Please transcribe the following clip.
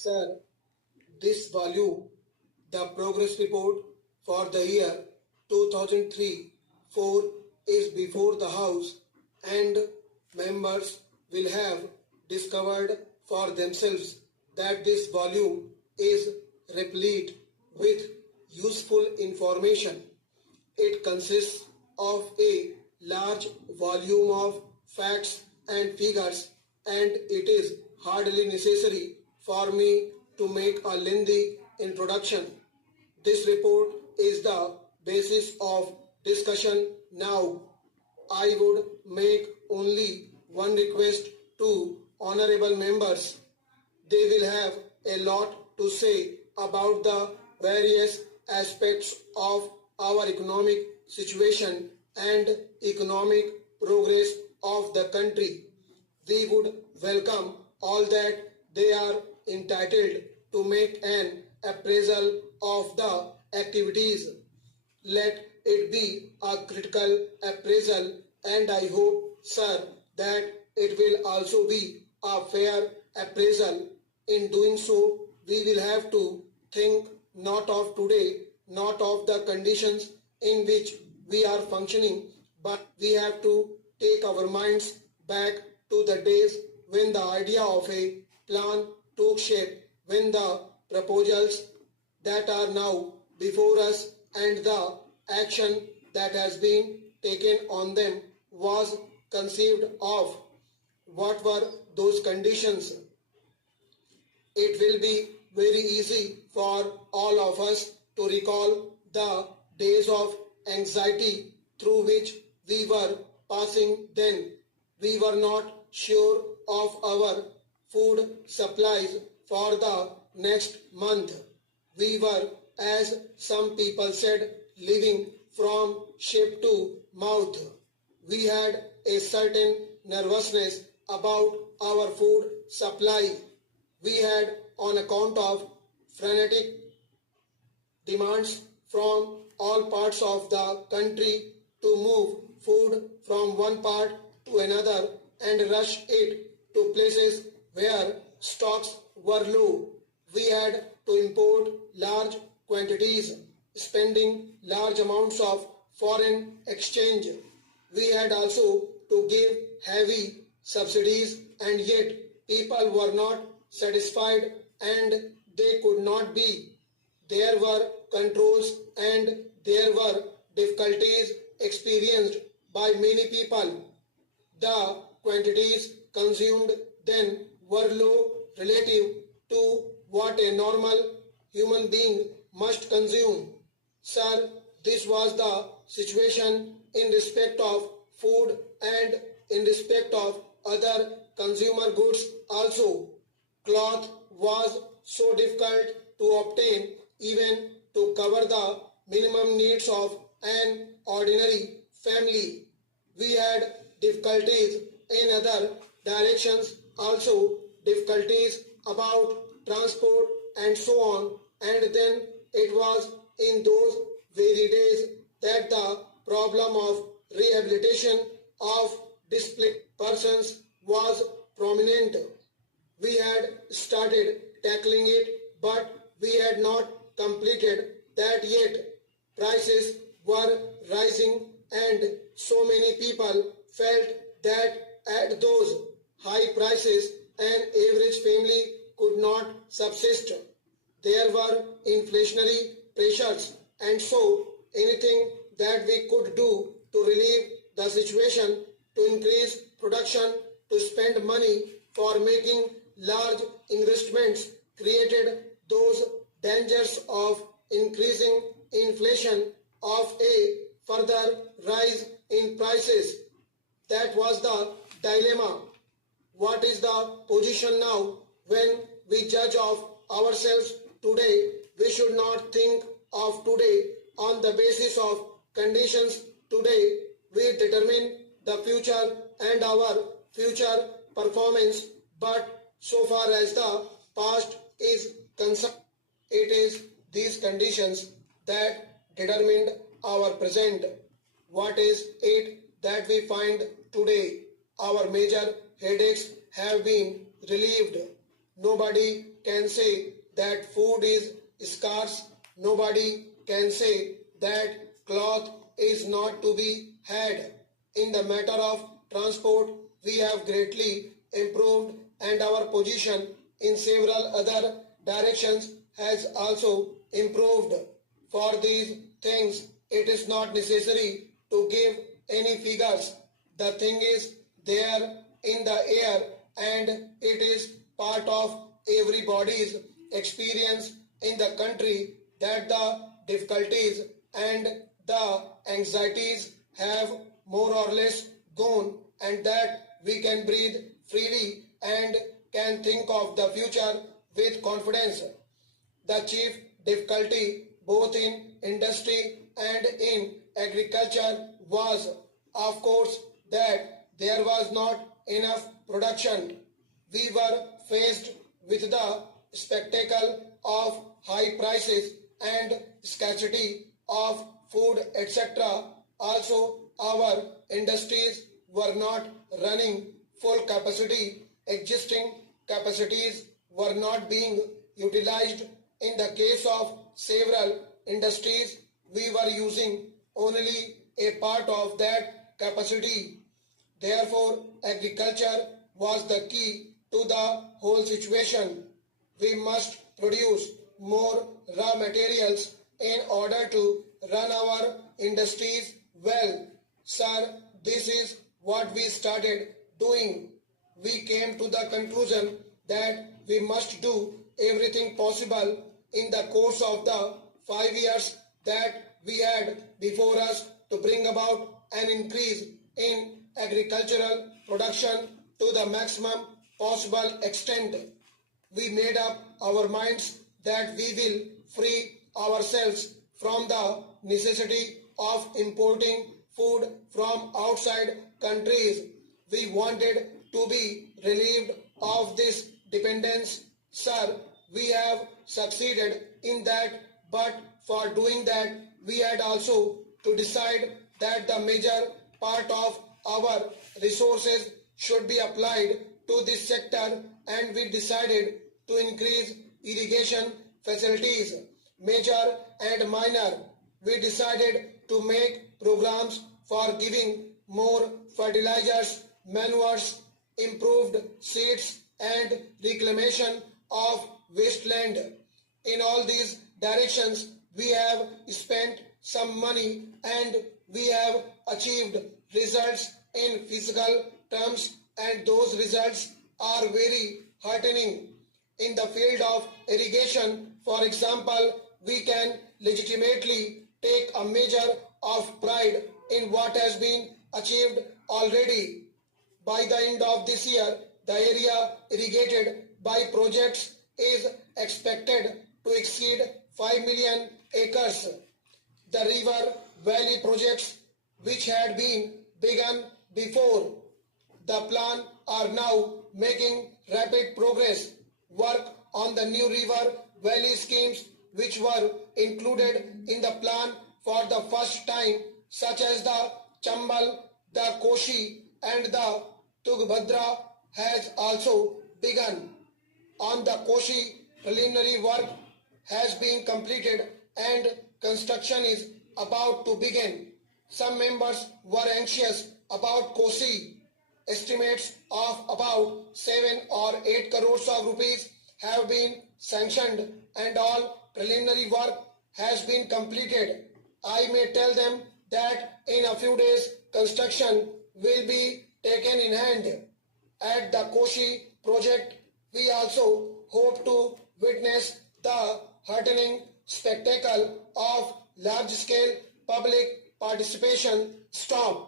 Sir, this volume, the progress report for the year 2003-4 is before the House and members will have discovered for themselves that this volume is replete with useful information. It consists of a large volume of facts and figures, and it is hardly necessary for me to make a lengthy introduction. This report is the basis of discussion now. I would make only one request to honorable members. They will have a lot to say about the various aspects of our economic situation and economic progress of the country. We would welcome all that they are entitled to make an appraisal of the activities. Let it be a critical appraisal, and I hope, sir, that it will also be a fair appraisal. In doing so, we will have to think not of today, not of the conditions in which we are functioning, but we have to take our minds back to the days when the idea of a plan took shape, when the proposals that are now before us and the action that has been taken on them was conceived of. What were those conditions? It will be very easy for all of us to recall the days of anxiety through which we were passing then. We were not sure of our food supplies for the next month. We were, as some people said, living from ship to mouth. We had a certain nervousness about our food supply. We had, on account of frenetic demands from all parts of the country to move food from one part to another and rush it to places where stocks were low. We had to import large quantities, spending large amounts of foreign exchange. We had also to give heavy subsidies, and yet people were not satisfied and they could not be. There were controls and there were difficulties experienced by many people. The quantities consumed then were low relative to what a normal human being must consume. Sir, this was the situation in respect of food and in respect of other consumer goods also. Cloth was so difficult to obtain even to cover the minimum needs of an ordinary family. We had difficulties in other directions also, difficulties about transport and so on, and then it was in those very days that the problem of rehabilitation of displaced persons was prominent. We had started tackling it, but we had not completed that yet. Prices were rising and so many people felt that at those high prices an average family could not subsist. There were inflationary pressures, and so anything that we could do to relieve the situation, to increase production, to spend money for making large investments, created those dangers of increasing inflation, of a further rise in prices. That was the dilemma. What is the position now? When we judge of ourselves today, we should not think of today on the basis of conditions today. We determine the future and our future performance, but so far as the past is concerned, it is these conditions that determined our present. What is it that we find today? Our major headaches have been relieved. Nobody can say that food is scarce. Nobody can say that cloth is not to be had. In the matter of transport, we have greatly improved and our position in several other directions has also improved. For these things, it is not necessary to give any figures. The thing is there in the air and it is part of everybody's experience in the country that the difficulties and the anxieties have more or less gone and that we can breathe freely and can think of the future with confidence. The chief difficulty both in industry and in agriculture was, of course, that there was not enough production. We were faced with the spectacle of high prices and scarcity of food, etc. Also, our industries were not running full capacity. Existing capacities were not being utilized. In the case of several industries, we were using only a part of that capacity. Therefore, agriculture was the key to the whole situation. We must produce more raw materials in order to run our industries well. Sir, this is what we started doing. We came to the conclusion that we must do everything possible in the course of the 5 years that we had before us to bring about an increase in agricultural production to the maximum possible extent. We made up our minds that we will free ourselves from the necessity of importing food from outside countries. We wanted to be relieved of this dependence. Sir, we have succeeded in that, but for doing that, we had also to decide that the major part of our resources should be applied to this sector, and we decided to increase irrigation facilities, major and minor. We decided to make programs for giving more fertilizers, manures, improved seeds and reclamation of wasteland. In all these directions, we have spent some money and we have achieved results in physical terms, and those results are very heartening. In the field of irrigation, for example, we can legitimately take a measure of pride in what has been achieved already. By the end of this year, the area irrigated by projects is expected to exceed 5 million acres. The river valley projects, which had been begun before the plan, are now making rapid progress. Work on the new river valley schemes, which were included in the plan for the first time, such as the Chambal, the Koshi and the Tungbhadra, has also begun. On the Koshi, preliminary work has been completed and construction is about to begin. Some members were anxious about Koshi. Estimates of about 7 or 8 crores of rupees have been sanctioned and all preliminary work has been completed. I may tell them that in a few days construction will be taken in hand. At the Koshi project, we also hope to witness the heartening spectacle of large-scale public participation. Stop.